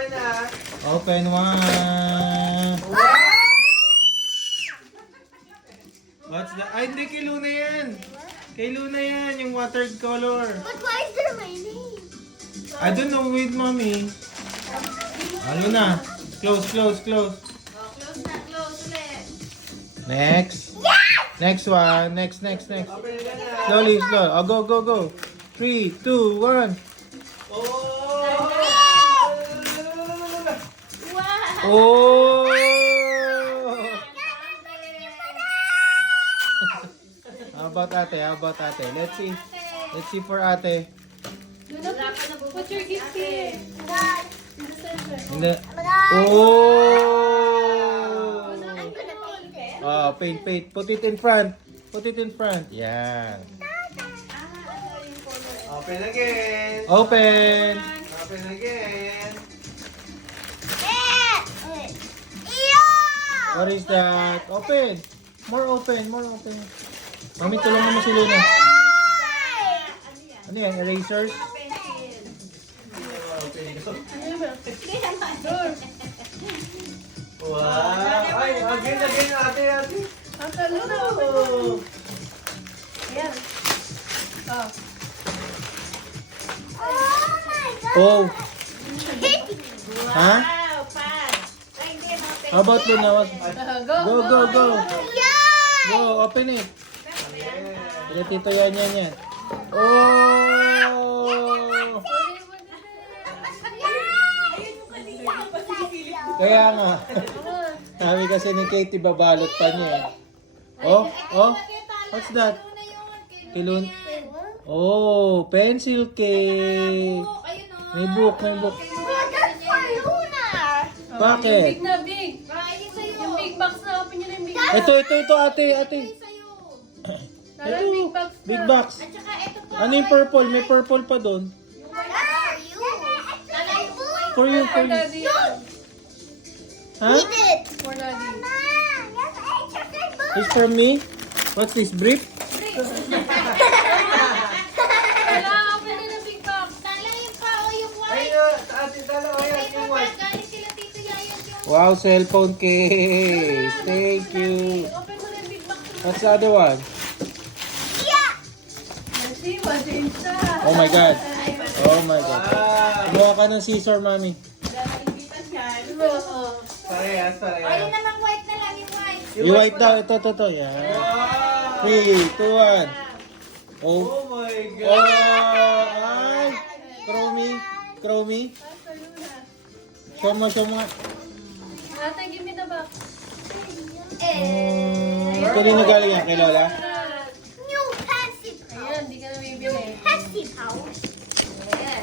open na. Open one. What's that? Ay, hindi. Kay Luna yan. Kay Luna yan. Yung watercolor. But why is there my name? I don't know. Wait, mommy. Luna. Close, close, close. Close na, close ulit. Next. Next one. Next. Open na na. Slowly, slow. Oh, go, go, go. 3, 2, 1. Oh! Wow! Oh! How about ate? How about ate? Let's see. Let's see for ate. What's your gift here? Hindi. Oh! I'm gonna paint it. Oh, paint. Put it in front. Put it in front. Yan. Open again. Open. Open again. What is that? Open. More open. Mami, tulong naman si Luna. Ano yan? Erasers? Wow! Ay, again, ate. Oh. Ayan. Oh. Oh. Ha? Wow, pan. Ay, hindi mo. How about Luna? Go. Go, open it. Sige, tito, yan. Oh! Kaya nga. Sabi kasi ni Katie, babalot pa niya eh. Oh? What's that? Kilun? Oh, pencil cake. May book. Bakit? Big na big. Yung big box na open nyo na yung big box. Ito, ate. Tara, big box na. Big box. Ano yung purple? May purple pa doon. For you. For daddy yan. Ha? For daddy. It's for me? What's this? Brief? Tara, open na yung big box. Ay, ate, dalawa yan. Yung white. Wow, cellphone case. Thank you. Open mo na yung big box. What's the other one? Merci, change na. Oh my God. Wow! Kumuha ka ng scissor, mami. Parehas. Yung white daw. Ito. Yan. Wow! 3, 2, 1. Oh. Oh my God! Oh. Ay. Chromie. Show mo. Ate, give me the box. Kanino galing yan? Kay Lola? Ayan, di ka na bibili.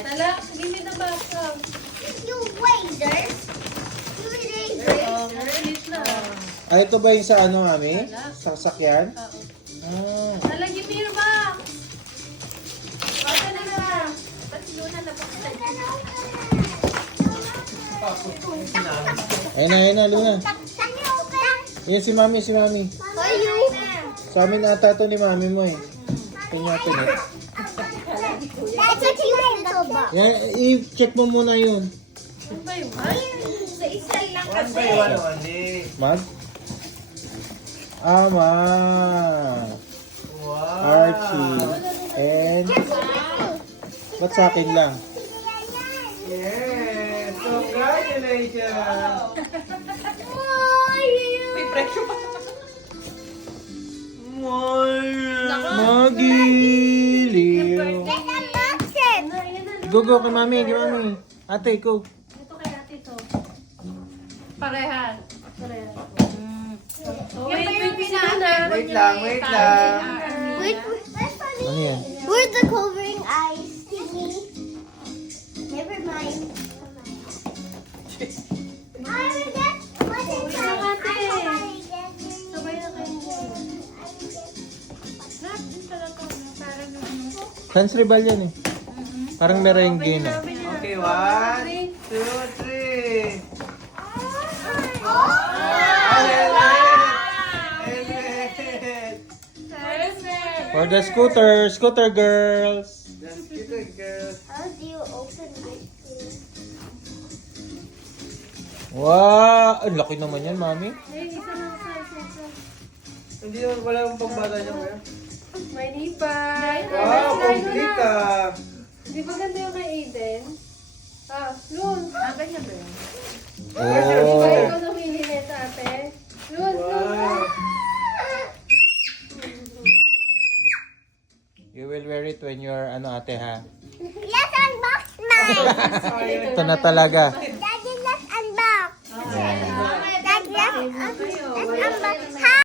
Tala, give me the box. Release na. Ay, ito ba yung sa ano, mami? Sa sasakyan? Oo. Ah. Tala, give me your box. Ate na na. Ayun na, Luna. Ayan si mami. Sa amin ata ito ni mami mo eh. Tingnan eh. That's a cute little box. Yan, i-check mo muna yun. Ano ba yung One by one only. Mag? Mag. Wow! Archie. And, ba't sa akin lang? Yes! Congratulations! Magiliw. Go kay mami. Ate, go. Ito kay ate to. Parehas. Oh, wait na. Wait lang. Ano yan? Where's the covering eyes thingy? Never mind. Sabay na kayo. Sans Rival yan eh. Parang merengue na. Okay, 1, 2, 3. For the scooter girls. That's cute, girls. How do you open this? Wow! Ang laki naman yan, mami. Ayun, isa lang size. Hindi naman, wala akong pagbata niya kuya. May lipay. Wow, complete ah. Di ba ganda yung kay Aiden? Ah, Lun. Ganyan ba yun? Oh. Ikaw namili nito, ate. Lun, Wow. You will wear it when you're, ate, ha? Let's unbox mine. Ito na talaga. Daddy, let's unbox. Yan. Daddy, let's unbox. Ha?